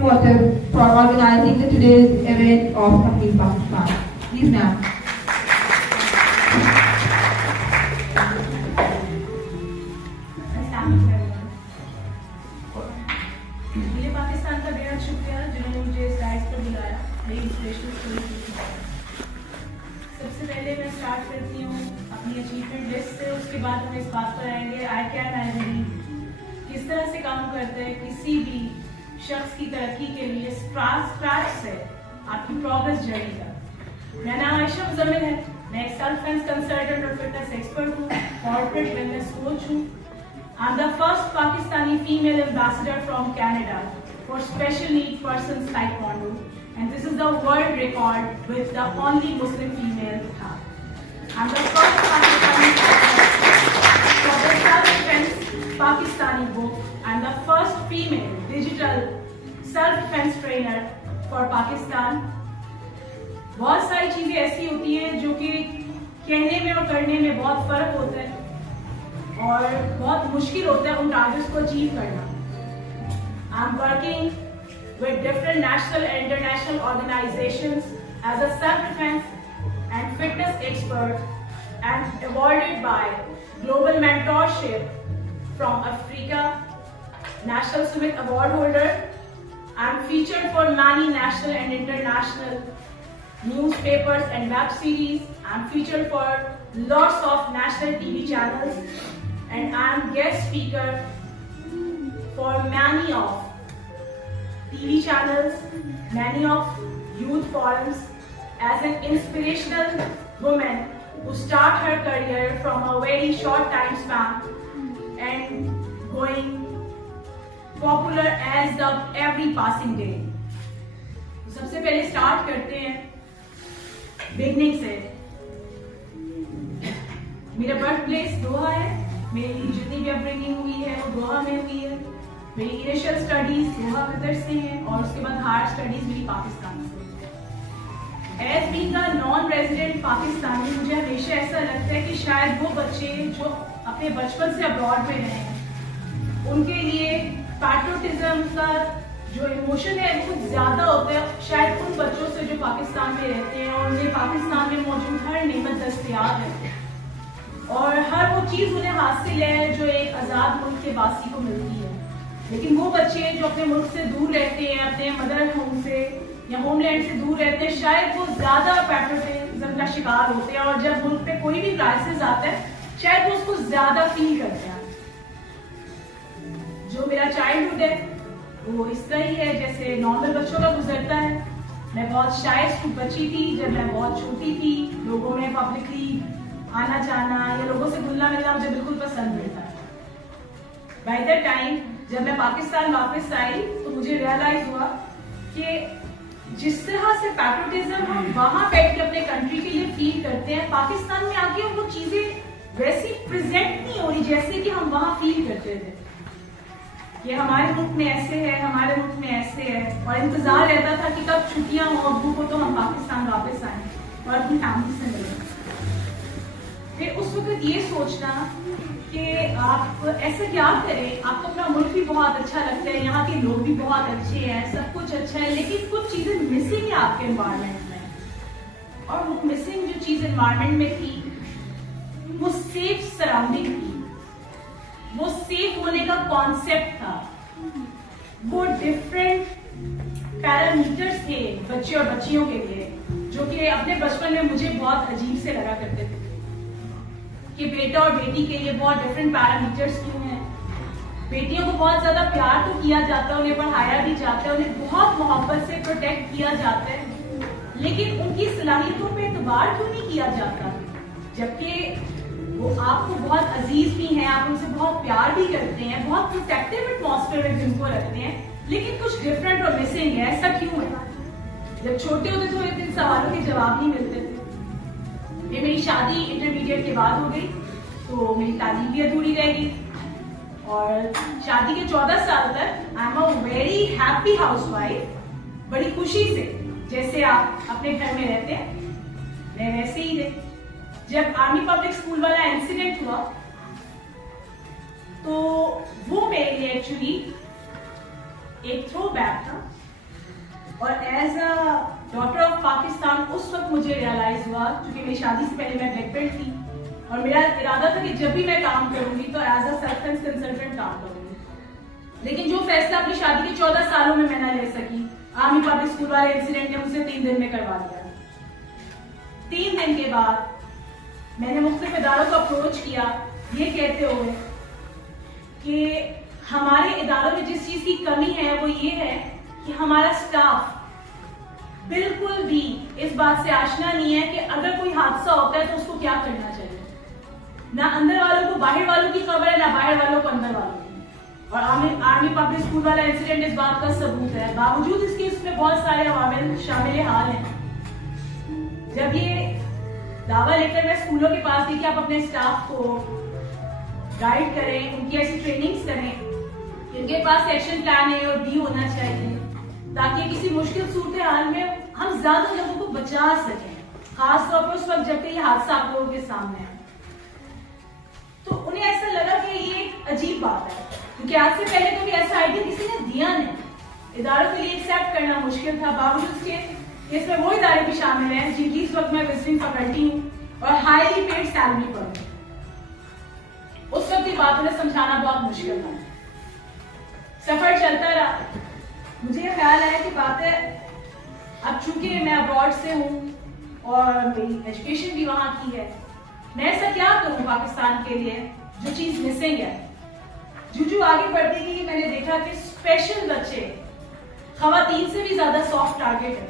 for organizing the today's event of Complete Pakistan. Please, ma'am. मुझे पाकिस्तान का बेहद शुक्रिया जिन्होंने मुझे इस डाइस पर बुलाया, मेरी इंस्पिरेशनल स्टोरी सुनने। सबसे पहले मैं स्टार्ट करती हूँ अपनी अचीवमेंट लिस्ट से, उसके बाद हम इस बात पर आएंगे आई कैन आई बिलीव किस तरह से काम करता है किसी भी शख्स की तरक्की के लिए स्क्रैच से आपकी प्रोग्रेस जर्नी का। मेरा नाम आयशा मुजम्मिल है, मैं एक सेल्फ डिफेंस कंसल्टेंट और फिटनेस एक्सपर्ट हूँ, कॉर्पोरेट वेलनेस कोच हूँ। I'm the first Pakistani female ambassador from Canada for special need persons taekwondo, and this is the world record with the only Muslim female tha. I'm the first Pakistani for the self-defense Pakistani book and the first female digital self-defense trainer for Pakistan. बहुत सारी चीजें ऐसी होती हैं जो कि कहने में और करने में बहुत फर्क होता है और बहुत मुश्किल होता है उन टारगेट्स को अचीव करना। I am working with different national and international organisations as a self defence and fitness expert and awarded by global mentorship from Africa, national summit award holder. I am featured for many national and international newspapers and web series. I'm featured for lots of national TV channels and I'm guest speaker for many of TV channels, many of youth forums as an inspirational woman who start her career from a very short time span and going popular as the every passing day. सबसे पहले start करते हैं beginning से। मेरा birth place दोहा है, मेरी जितनी भी अपब्रिंगिंग हुई है वो दोहा में हुई है। मेरी इनिशियल स्टडीज दोहा कतर से हैं और उसके बाद हायर स्टडीज मेरी पाकिस्तान से। As being a non resident Pakistani मुझे हमेशा ऐसा लगता है कि शायद वो बच्चे जो अपने बचपन से अब्रॉड में रहे हैं उनके लिए पैट्रियोटिज्म का जो इमोशन है वो कुछ ज्यादा होता है शायद उन बच्चों से जो पाकिस्तान में रहते हैं और उन्हें पाकिस्तान में मौजूद हर नेमत दस्तयाब है और हर वो चीज उन्हें हासिल है जो एक आजाद मुल्क के वासी को मिलती है। लेकिन वो बच्चे जो अपने मुल्क से दूर रहते हैं, अपने मदर होम से या होमलैंड से दूर रहते हैं, शायद वो ज्यादा पैट्रियोटिज्म का शिकार होते हैं और जब मुल्क पे कोई भी क्राइसिस आता है शायद वो उसको ज्यादा फील करते हैं। जो मेरा चाइल्डहुड है वो इस तरह ही है जैसे नॉर्मल बच्चों का गुजरता है। मैं बहुत शाय बच्ची थी जब मैं बहुत छोटी थी, लोगों में पब्लिकली आना जाना या लोगों से घुलना मिलना मुझे बिल्कुल पसंद नहीं था। बाय द टाइम जब मैं पाकिस्तान वापस आई तो मुझे रियलाइज हुआ कि जिस तरह से पैट्रियोटिज्म हम वहां बैठ के अपने कंट्री के लिए फील करते हैं, पाकिस्तान में आके वो चीजें वैसी प्रेजेंट नहीं हो रही जैसे कि हम वहां फील करते थे। ये हमारे मुल्क में ऐसे है, हमारे मुल्क में ऐसे है और इंतजार रहता था कि कब छुट्टियां हो अब्बू को तो हम पाकिस्तान वापस आए और अपनी फैमिली से मिले। फिर उस वक्त ये सोचना कि आप ऐसे क्या करें, आपको अपना मुल्क भी बहुत अच्छा लगता है, यहाँ के लोग भी बहुत अच्छे हैं, सब कुछ अच्छा है, लेकिन कुछ चीजें मिसिंग है आपके एनवायरमेंट में। और वो मिसिंग जो चीज एनवायरमेंट में थी वो सेफ सराउंडिंग थी, वो सेफ होने का कॉन्सेप्ट था, वो डिफरेंट पैरामीटर्स थे बच्चे और बच्चियों के लिए जो कि अपने बचपन में मुझे बहुत अजीब से लगा करते थे कि बेटा और बेटी के लिए बहुत डिफरेंट पैरामीटर्स क्यों हैं। बेटियों को बहुत ज्यादा प्यार तो किया जाता है, उन्हें पढ़ाया भी जाता है, उन्हें बहुत मोहब्बत से प्रोटेक्ट किया जाता है, लेकिन उनकी सलाहियतों पे एतबार क्यों नहीं किया जाता, जबकि वो आपको बहुत अजीज भी हैं, आप उनसे बहुत प्यार भी करते हैं, बहुत प्रोटेक्टिव एटमॉस्फेयर में जिनको रखते हैं, लेकिन कुछ डिफरेंट और मिसिंग है। ऐसा क्यों है? जब छोटे होते तो इतने सवालों के जवाब नहीं मिलते थे। ये मेरी शादी इंटरमीडिएट के बाद हो गई तो मेरी तालीम भी अधूरी रह गई और शादी के 14 साल तक I am a very happy housewife, बड़ी खुशी से जैसे आप अपने घर में रहते हैं मैं वैसे ही रही। जब आर्मी पब्लिक स्कूल वाला इंसिडेंट हुआ तो वो मेरे लिए एक्चुअली एक थ्रो बैक था और as a daughter of Pakistan उस वक्त मुझे रियलाइज हुआ, क्योंकि मेरी शादी से पहले मैं ब्लैक बेल्ट थी और मेरा इरादा था कि जब भी मैं काम करूंगी तो as a self defence consultant काम करूंगी। लेकिन जो फैसला अपनी शादी के 14 सालों में मैं ना ले सकी, आर्मी पब्लिक स्कूल वाले इंसिडेंट ने मुझसे 3 दिन में करवा दिया। 3 दिन के बाद मैंने मुख्तलिफ इदारों को अप्रोच किया, ये कहते हुए कि हमारे इदारों में जिस चीज की कमी है वो ये है कि हमारा स्टाफ बिल्कुल भी इस बात से आशना नहीं है कि अगर कोई हादसा होता है तो उसको क्या करना चाहिए। ना अंदर वालों को बाहर वालों की खबर है, ना बाहर वालों को अंदर वालों की। और आर्मी पब्लिक स्कूल वाला इंसिडेंट इस बात का सबूत है। बावजूद इसके इसमें बहुत सारे अवामिल शामिल हाल हैं। जब ये दावा लेकर मैं स्कूलों के पास गई कि आप अपने स्टाफ को गाइड करें, उनकी ऐसी ट्रेनिंग्स करें, इनके पास एक्शन प्लान ए और बी होना चाहिए ताकि किसी मुश्किल सूरत हाल में हम ज्यादा लोगों को बचा सकें, खासतौर पर उस वक्त जब ये हादसा आप लोगों के सामने है। तो उन्हें ऐसा लगा कि ये एक अजीब बात है, क्योंकि आज से पहले कभी ऐसा आइडिया किसी ने दिया नहीं। इदारों के लिए एक्सेप्ट करना मुश्किल था। बावजूद के इसमें वो इदारे भी शामिल हैं जिनकी इस वक्त मैं विजिटिंग फैकल्टी हूँ और हाईली पेड सैलरी पर हूँ। उस वक्त ये बात उन्हें समझाना बहुत मुश्किल था। सफर चलता रहा, मुझे ये ख्याल आया कि बातें अब चूंकि मैं अब्रॉड से हूँ और मेरी एजुकेशन भी वहां की है, मैं ऐसा क्या करूं पाकिस्तान के लिए जो चीज मिसिंग है। जूजू आगे बढ़ती गई, मैंने देखा कि स्पेशल बच्चे खवातीन से भी ज्यादा सॉफ्ट टारगेट है।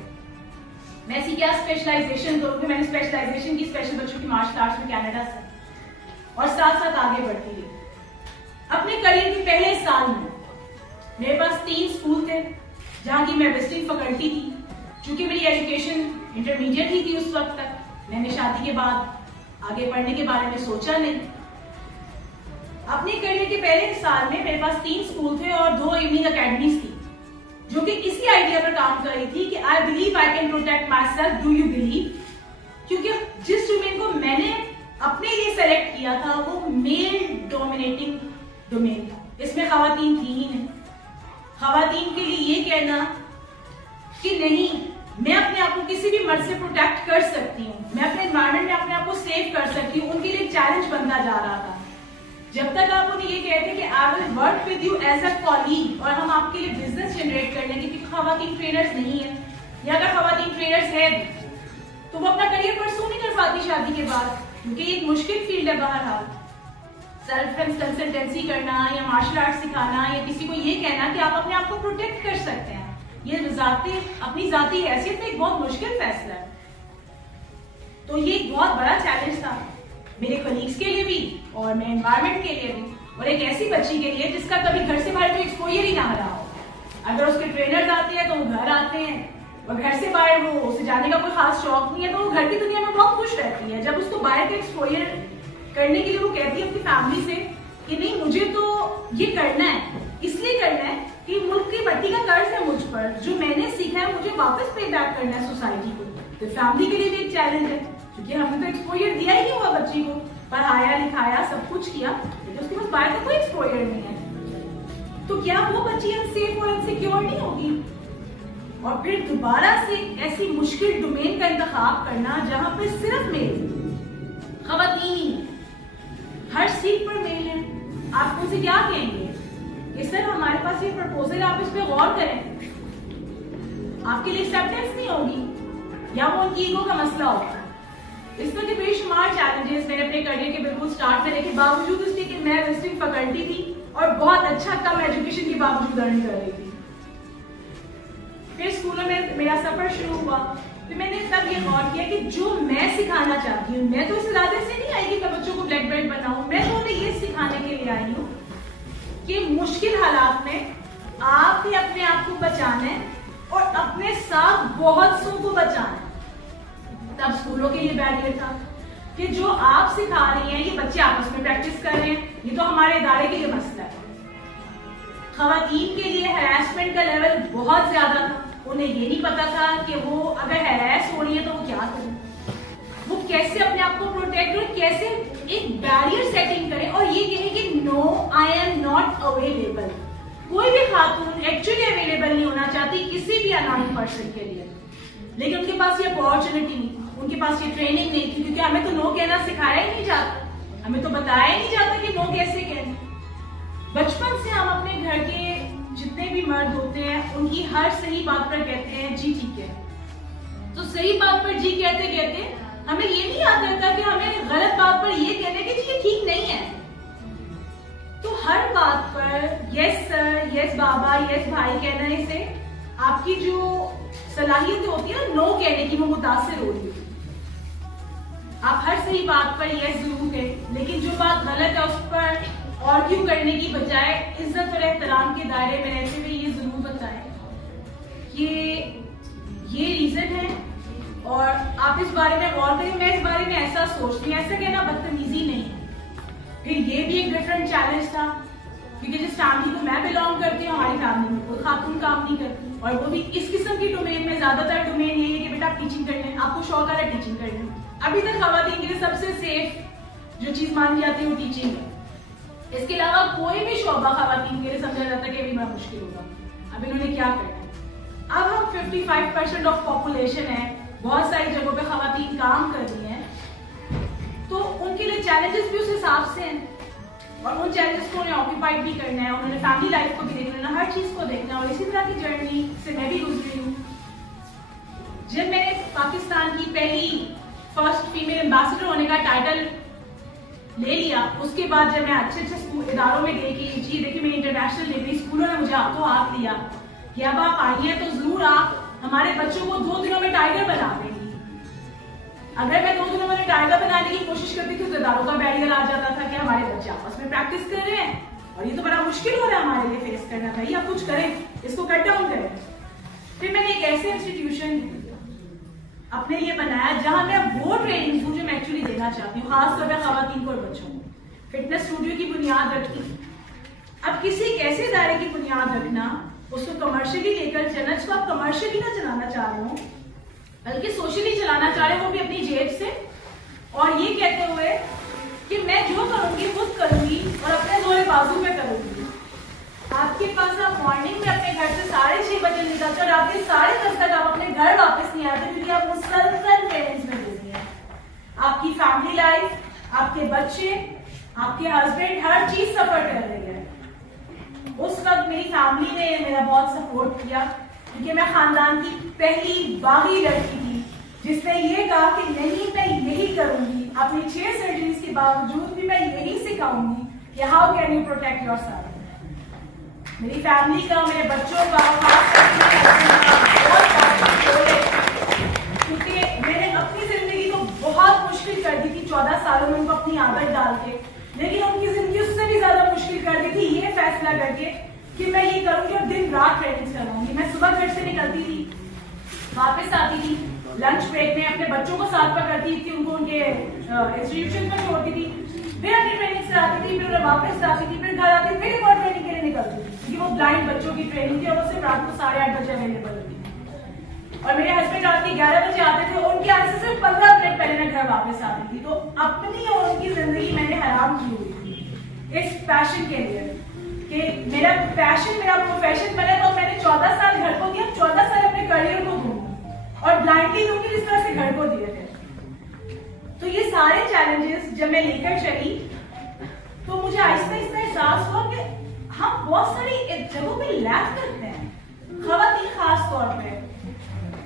मैं ऐसी क्या स्पेशलाइजेशन करूंगी। मैंने स्पेशलाइजेशन की स्पेशल बच्चों की मार्शल आर्ट्स में कनाडा से, और साथ साथ आगे बढ़ती गई। अपने करियर के पहले साल में मेरे पास 3 स्कूल थे जहां की मैं विजिटिंग फैकल्टी थी। चूंकि मेरी एजुकेशन इंटरमीडिएट ही थी उस वक्त तक, मैंने शादी के बाद आगे पढ़ने के बारे में सोचा नहीं। अपने करियर के पहले साल में मेरे पास 3 स्कूल थे और 2 इवनिंग अकेडमीज थी जो कि इसी आइडिया पर काम कर रही थी कि I believe I can protect my self, do you believe. क्योंकि जिस डोमेन को मैंने अपने लिए सेलेक्ट किया था वो मेल डोमिनेटिंग डोमेन था, इसमें खवातीन थी ही नहीं। खवातीन के लिए ये कहना कि नहीं, मैं अपने आप को किसी भी मर्द से प्रोटेक्ट कर सकती हूँ, मैं अपने एनवायरमेंट में अपने आप को सेव कर सकती हूँ, उनके लिए चैलेंज बनता जा रहा था। जब तक आप उन्हें ये कहते कि I will work with you as a colleague और हम आपके लिए बिजनेस जनरेट कर लेंगे, क्योंकि खवातीन ट्रेनर्स नहीं है, या अगर खवातीन ट्रेनर्स है तो वो अपना करियर परसू नहीं कर पाती शादी के बाद, क्योंकि ये एक मुश्किल फील्ड है। बहरहाल सेल्फ डिफेंस कंसल्टेंसी करना या मार्शल आर्ट सिखाना या किसी को ये कहना कि आप अपने आप को प्रोटेक्ट कर सकते हैं, ये अपनी जाती हैसियत में एक बहुत मुश्किल फैसला है। तो ये एक बहुत बड़ा चैलेंज था मेरे कलीग्स के लिए भी और मेरे एनवायरमेंट के लिए भी, और एक ऐसी बच्ची के लिए जिसका कभी घर से बाहर कोई एक्सपोजर ही ना रहा हो। अगर उसके ट्रेनर्स आते हैं तो वो घर आते हैं और घर से बाहर वो उसे जाने का कोई खास शौक नहीं है, तो वो घर की दुनिया में बहुत खुश रहती है। जब उसको बाहर का एक्सपोजर करने के लिए वो कहती है अपनी फैमिली से कि नहीं, मुझे तो ये करना है, इसलिए करना है कि मुल्क की मट्टी का कर्ज है मुझ पर, जो मैंने सीखा है मुझे वापस पे बैक करना है सोसाइटी को। तो फैमिली के लिए भी एक चैलेंज है, क्योंकि हमने तो एक्सपोजर दिया ही नहीं हुआ बच्ची को, पढ़ाया लिखाया सब कुछ किया, लेकिन उसके पास बाहर का कोई एक्सपोजर नहीं है। तो क्या वो बच्ची अनसेफ और अनसिक्योर नहीं होगी? और फिर दोबारा से ऐसी मुश्किल डोमेन का इंतखाब करना जहां पर सिर्फ मेल, खवातीन ही, हर सीट पर मेल है। आप उनसे क्या कहेंगे कि सर हमारे पास ये प्रपोजल, आप इस पे गौर करें, आपके लिए एक्सेप्टेंस नहीं होगी, या वो उनकी ईगो का मसला होगा। इस तरह के बेशुमार चैलेंजेस मैंने अपने करियर के बिल्कुल स्टार्ट में देखे, बावजूद उसके कि मैं विजिटिंग फैकल्टी थी और बहुत अच्छा कम एजुकेशन के बावजूद अर्न कर रही थी। फिर स्कूलों में मेरा सफर शुरू हुआ, फिर मैंने तब ये गौर किया कि जो मैं सिखाना चाहती हूँ, मैं तो इस इरादे से नहीं आई कि मैं बच्चों को ब्लैक बेल्ट बनाऊं, मैं तो उन्हें ये सिखाने के लिए आई हूँ कि मुश्किल हालात में आप ही अपने आप को बचाना है और अपने साथ बहुत सौ को बचाना है। तब स्कूलों के लिए बैरियर था कि जो आप सिखा रही हैं ये बच्चे आपस में प्रैक्टिस कर रहे हैं, ये तो हमारे इदारे के लिए मसला है। खवातीन के लिए हैरेसमेंट का लेवल बहुत ज्यादा था, उन्हें ये नहीं पता था कि वो अगर हैरेस हो रही है तो वो क्या करें, वो कैसे अपने आप को प्रोटेक्ट करें, कैसे एक बैरियर सेटिंग करें और ये कहें कि no I am not available. कोई भी खातून एक्चुअली अवेलेबल नहीं होना चाहती किसी भी अननोन पर्सन के लिए, लेकिन उनके पास ये अपॉर्चुनिटी नहीं, उनके पास ये ट्रेनिंग नहीं थी, क्योंकि हमें तो नो कहना सिखाया ही नहीं जाता, हमें तो बताया ही नहीं जाता कि नो कैसे कहना। बचपन से हम अपने घर के जितने भी मर्द होते हैं उनकी हर सही बात पर कहते हैं जी ठीक है। तो सही बात पर जी कहते कहते हमें ये नहीं याद रहता कि हमें गलत बात पर ये कहने कि जी ये ठीक नहीं है। तो हर बात पर यस सर, यस बाबा, यस भाई कहने से आपकी जो सलाहियत होती है ना नो कहने की, वो मुतासिर होती है। आप हर सही बात पर यस जरूर कहें, लेकिन जो बात गलत है उस पर आर्ग्यू करने की बजाय इज्जत और एहतराम के दायरे में रहते हुए ये जरूर बताएं कि ये रीजन है और आप इस बारे में गौर करें, मैं इस बारे में ऐसा सोचती हूँ। ऐसा कहना बदतमीजी नहीं है। फिर ये भी एक डिफरेंट चैलेंज था, क्योंकि जिस फैमिली को मैं बिलोंग करती हूँ हमारी फैमिली में कोई खातून काम नहीं करती, और वो भी इस किस्म की डोमेन में। ज्यादातर डोमेन यही है कि बेटा आप टीचिंग करने, आपको शौक आ रहा है टीचिंग करने। अभी तक खवातीन के लिए सबसे सेफ जो चीज मानी जाती है वो टीचिंग है। इसके अलावा कोई भी शोबा खवातीन के लिए समझा जाता है कि अभी बड़ा मुश्किल होगा, अब इन्होंने क्या करना है। अब हम 55% ऑफ पॉपुलेशन है, बहुत सारी जगहों पे खवातीन काम कर रही हैं, तो उनके लिए चैलेंजेस भी उस हिसाब से हैं, और उन चैलेंजेस को उन्हें ऑक्यूपाइड भी करना है, उन्होंने फैमिली लाइफ को भी देखना है, हर चीज को देखना है। और इसी तरह की जर्नी से मैं भी गुजरी हूँ। जब मैंने पाकिस्तान की पहली फर्स्ट फीमेल एम्बेसडर होने का टाइटल ले लिया, उसके बाद जब मैं अच्छे अच्छे इदारों में गई कि जी देखिए मेरी इंटरनेशनल डिग्री, स्कूलों ने मुझे हाथों हाथ लिया कि अब आप आई हैं तो जरूर आप हमारे बच्चों को 2 दिनों में टाइगर बना देंगी। अगर मैं 2 दिनों में टाइगर बनाने की कोशिश करती थी तो इदारों का बैरियर आ जाता था कि हमारे बच्चे आपस में प्रैक्टिस कर रहे हैं और ये तो बड़ा मुश्किल हो रहा है हमारे लिए फेस करना। भाई आप कुछ करें, इसको कट डाउन करें। फिर मैंने एक ऐसे इंस्टीट्यूशन अपने लिए बनाया जहां मैं वो ट्रेनिंग दूं जो मैं एक्चुअली देना चाहती हूँ, खासतौर पर खवातीन को और बच्चों को। फिटनेस स्टूडियो की बुनियाद रखी। अब किसी एक ऐसे दायरे की बुनियाद रखना, उसको कमर्शियली लेकर चलना, जिसको आप कमर्शियली ना चलाना चाह रहे हो बल्कि सोशली चलाना चाह रहे हो, वो भी अपनी जेब से, और ये कहते हुए कि मैं जो करूंगी खुद करूंगी और अपने जोरे बाजू में करूंगी। आपके पास आप मॉर्निंग में अपने घर से 6:30 बजे निकलते और रात के 10:30 तक आप अपने घर वापस नहीं आते, क्योंकि आप मुसलसल ट्रेनिंग्स में बिजी हैं। आपकी फैमिली लाइफ, आपके बच्चे, आपके हस्बैंड, हर चीज सफर कर रही है। उस वक्त मेरी फैमिली ने मेरा बहुत सपोर्ट किया, क्योंकि मैं खानदान की पहली बागी लड़की थी जिसने ये कहा कि नहीं मैं यही करूंगी, अपनी 6 सर्जरीज के बावजूद भी मैं यही सिखाऊंगी कि how can you protect yourself. मेरी फैमिली का, मेरे बच्चों का, क्योंकि मैंने अपनी जिंदगी तो बहुत मुश्किल कर दी थी 14 सालों में उनको अपनी आदत डाल के, लेकिन उनकी जिंदगी उससे भी ज्यादा मुश्किल कर दी थी ये फैसला करके कि मैं ये करूंगी और दिन रात ट्रेनिंग कराऊंगी। मैं सुबह घर से निकलती थी, वापस आती थी, लंच ब्रेक में अपने बच्चों को साथ पकड़ती थी, उनको उनके इंस्टीट्यूशन में छोड़ती थी, फिर अपनी ट्रेनिंग से आती थी, फिर उन्हें वापस आती थी, फिर घर आती थी, फिर एक और ट्रेनिंग के लिए निकलती थी, क्योंकि वो ब्लाइंड बच्चों की ट्रेनिंग थी और वो सिर्फ रात को 8:30 बजे अवेलेबल होती थी। और मेरे हस्बैंड रात के 11 बजे आते थे और उनके आने से सिर्फ 15 मिनट पहले मैं घर वापस आती थी। तो अपनी और उनकी जिंदगी मैंने हराम की हुई थी इस पैशन के लिए, कि मेरा पैशन मेरा प्रोफेशन बने तो मैंने 14 साल घर को दिया, 14 साल अपने करियर को दूंगी और ब्लाइंडली दूंगी जिस तरह से घर को दिए थे। तो ये सारे चैलेंजेस जब मैं लेकर चली तो मुझे आहिस्ता आहिस्ता एहसास हुआ कि हम बहुत सारी जगहों पे लैक करते हैं, खवातीन खास तौर पे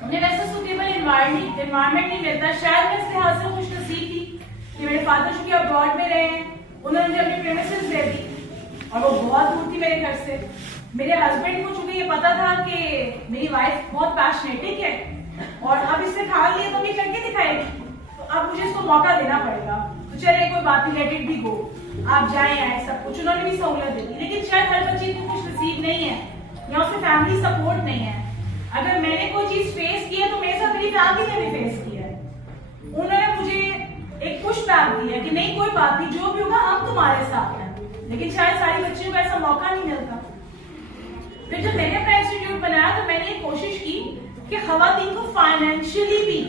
उन्हें वैसा सुटेबल एनवायरनमेंट नहीं मिलता। शायद मैं इस लिहाज से खुशनसीब थी कि मेरे फादर चूंकि अब्रॉड में रहे हैं, उन्होंने मुझे अपनी प्रेमिसेस दे दी और वो बहुत दूर थी मेरे घर से। मेरे हस्बैंड को चूंकि ये पता था कि मेरी वाइफ बहुत पैशनेटिक है और अब इससे ठान लिया तो ये करके दिखाएगी, तो अब मुझे इसको मौका देना पड़ेगा। तो चले कोई बात नहीं, लेट इट बी गो, आप जाए आए, सब कुछ उन्होंने भी सहूलियत दी थी। लेकिन शायद हर बच्चे इतनी खुश नसीब नहीं है या उससे फैमिली सपोर्ट नहीं है। अगर मैंने कोई चीज फेस की है तो मेरे साथ मेरी फैमिली ने भी फेस किया है। उन्होंने मुझे एक पुश बैक दिया कि नहीं कोई बात नहीं, जो भी होगा हम तुम्हारे साथ हैं। लेकिन शायद सारी बच्चियों को ऐसा मौका नहीं मिलता। फिर जब मैंने अपना इंस्टीट्यूट बनाया तो मैंने ये कोशिश की कि खवातीन को फाइनेंशियली भी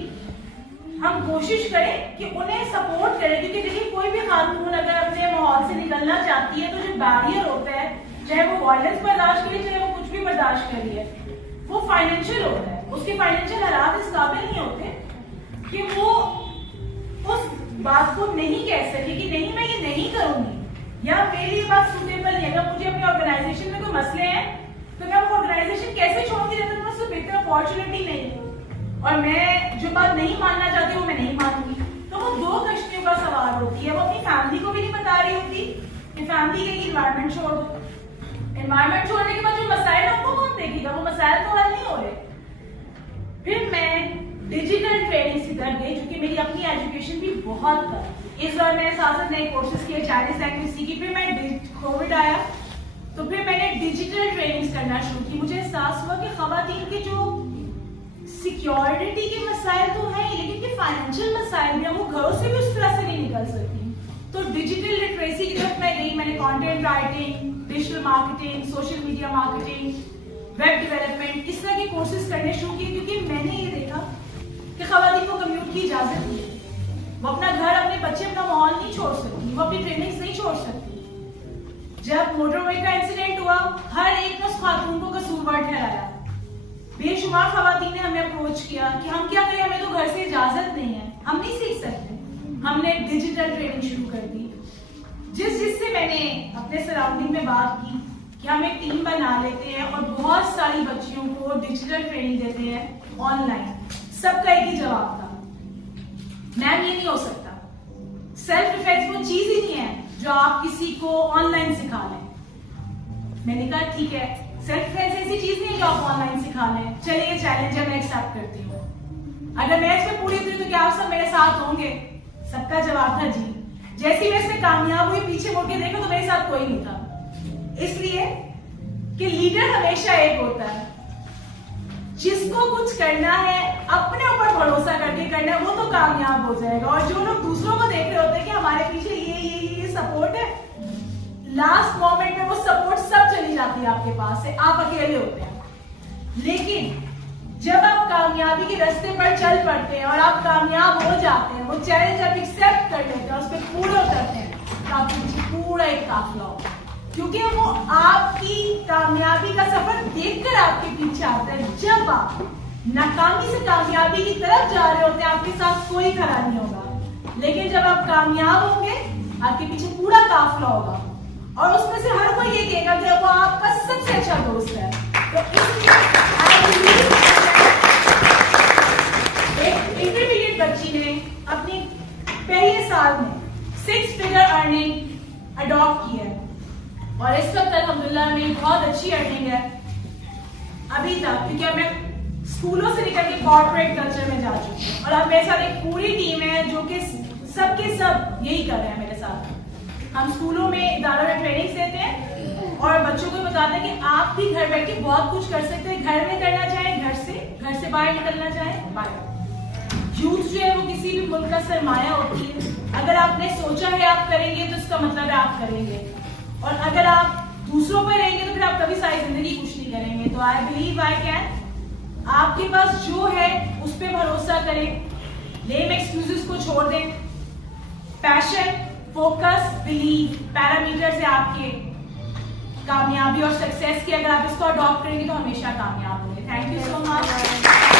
हम कोशिश करें कि उन्हें सपोर्ट करें, क्योंकि देखिए कोई भी खातून अगर अपने माहौल से निकलना चाहती है तो जो बैरियर होता है चाहे वो वायलेंस बर्दाश्त करे, चाहे वो कुछ भी बर्दाश्त करी है, वो फाइनेंशियल होता है, उसके फाइनेंशियल हालात इस काबिल नहीं होते कि वो उस बात को नहीं कह सके कि नहीं मैं ये नहीं करूंगी, या मेरे लिए बात सूटेबल नहीं है। अगर मुझे अपने ऑर्गेनाइजेशन में कोई मसले हैं तो मैं वो ऑर्गेनाइजेशन कैसे छोड़ूंगी जब तक मुझे उससे बेहतर अपॉर्चुनिटी नहीं है, और मैं जो बात नहीं मानना चाहती वो मैं नहीं मानूंगी। तो वो दो कश्तियों का सवाल होती है। वो अपनी फैमिली को भी नहीं बता रही होती कि फैमिली के इन्वायरमेंट छोड़ दो, इन्वायरमेंट छोड़ने के बाद जो मसाइल आपको कौन देखेगा, वो मसाइल तो हल नहीं हो रहे। फिर मैं डिजिटल ट्रेनिंग की तरफ गई, क्योंकि मेरी अपनी एजुकेशन भी बहुत कम। इस बार मैंने साथ नए कोर्सेज किए, चाइनीज लैंग्वेज सीखी। फिर मैं कोविड आया तो फिर मैंने डिजिटल ट्रेनिंग्स करना शुरू की। मुझे एहसास हुआ कि खवातीन के जो सिक्योरिटी के मसाइल तो हैं, लेकिन कि फाइनेंशियल मसाइल भी, वो घरों से भी उस तरह से नहीं निकल सकती। तो डिजिटल लिटरेसी की तरफ मैं गई। मैंने content writing, digital marketing, social media marketing, web development, इस तरह के कोर्सेज करने शुरू किए, क्योंकि मैंने ये देखा कि खवातीन को कम्यूट की इजाजत नहीं है। वो अपना घर, अपने बच्चे, अपना माहौल नहीं छोड़ सकती, वो अपनी ट्रेनिंग्स नहीं छोड़ सकती। जब मोटरवे का इंसिडेंट हुआ, हर एक ने उस खातून को कसूरवार ठहराया। बेशुमार खवातीन ने हमें अप्रोच किया कि हम क्या करें, हमें तो घर से इजाजत नहीं है, हम नहीं सीख सकते। हमने डिजिटल ट्रेनिंग शुरू कर दी, जिससे मैंने अपने सराउंडिंग में बात की कि हम एक टीम बना लेते हैं और बहुत सारी बच्चियों को डिजिटल ट्रेनिंग देते हैं ऑनलाइन। सबका एक ही जवाब था, मैम ये नहीं हो सकता, सेल्फ डिफेंस वो चीज ही नहीं है जो आप किसी को ऑनलाइन सिखा लें। मैंने कहा ठीक है, सेल्फ डिफेंस ऐसी चीज नहीं है जो आप ऑनलाइन सिखा लें, चलिए ये चैलेंज है, मैं एक्सेप्ट करती हूँ। अगर मैं इसमें पूरी उतरी तो क्या आप सब मेरे साथ होंगे? सबका जवाब था जी। जैसी मैं इसमें कामयाब हुई, पीछे मुड़ के देखो तो मेरे साथ कोई नहीं था। इसलिए कि लीडर हमेशा एक होता है, जिसको कुछ करना है अपने ऊपर भरोसा करके करना है, वो तो कामयाब हो जाएगा। और जो लोग दूसरों को देख रहे होते हैं कि हमारे पीछे ये सपोर्ट है, लास्ट मोमेंट में वो सपोर्ट सब चली जाती है आपके पास से, आप अकेले होते हैं। लेकिन जब आप कामयाबी के रास्ते पर चल पड़ते हैं और आप कामयाब हो जाते हैं, वो चैलेंज आप एक्सेप्ट कर लेते हैं, उस पर पूरे उतरते हैं, तो आपके पीछे पूरा एक काफिला होगा, क्योंकि वो आपकी कामयाबी का सफर देखकर आपके पीछे आता है। जब आप नाकामी से कामयाबी की तरफ जा रहे होते हैं, आपके साथ कोई खड़ा नहीं होगा। लेकिन जब आप कामयाब होंगे, आपके पीछे पूरा काफिला होगा, और उसमें से हर कोई ये कहेगा कि वो आपका सबसे अच्छा दोस्त है। तो इसलिए एक इंटरमीडिएट बच्ची ने अपने पहले साल में 6 फिगर अर्निंग अडॉप्ट की है, और इस वक्त अल्हम्दुलिल्लाह में बहुत अच्छी अर्निंग है अभी तक, क्योंकि अब मैं स्कूलों से निकल के कॉर्पोरेट कल्चर में जा चुकी हूँ। और अब मेरे साथ एक पूरी टीम है जो कि सबके सब यही कर रहे हैं मेरे साथ। हम स्कूलों में, इदारों में ट्रेनिंग देते हैं और बच्चों को बताते हैं कि आप भी घर बैठ के बहुत कुछ कर सकते हैं। घर में करना चाहे घर से बाहर निकलना चाहे बाहर। यूथ जो है वो किसी भी मुल्क का सरमाया होती है। अगर आपने सोचा है आप करेंगे तो इसका मतलब है आप करेंगे, और अगर आप दूसरों पर रहेंगे तो फिर आप कभी सारी जिंदगी कुछ नहीं करेंगे। तो आई बिलीव आई कैन। आपके पास जो है उस पर भरोसा करें, लेम एक्सक्यूजेस को छोड़ दें। पैशन, फोकस, बिलीव पैरामीटर्स है आपके कामयाबी और सक्सेस के। अगर आप इसको अडॉप्ट करेंगे तो हमेशा कामयाब होंगे। Thank you so much.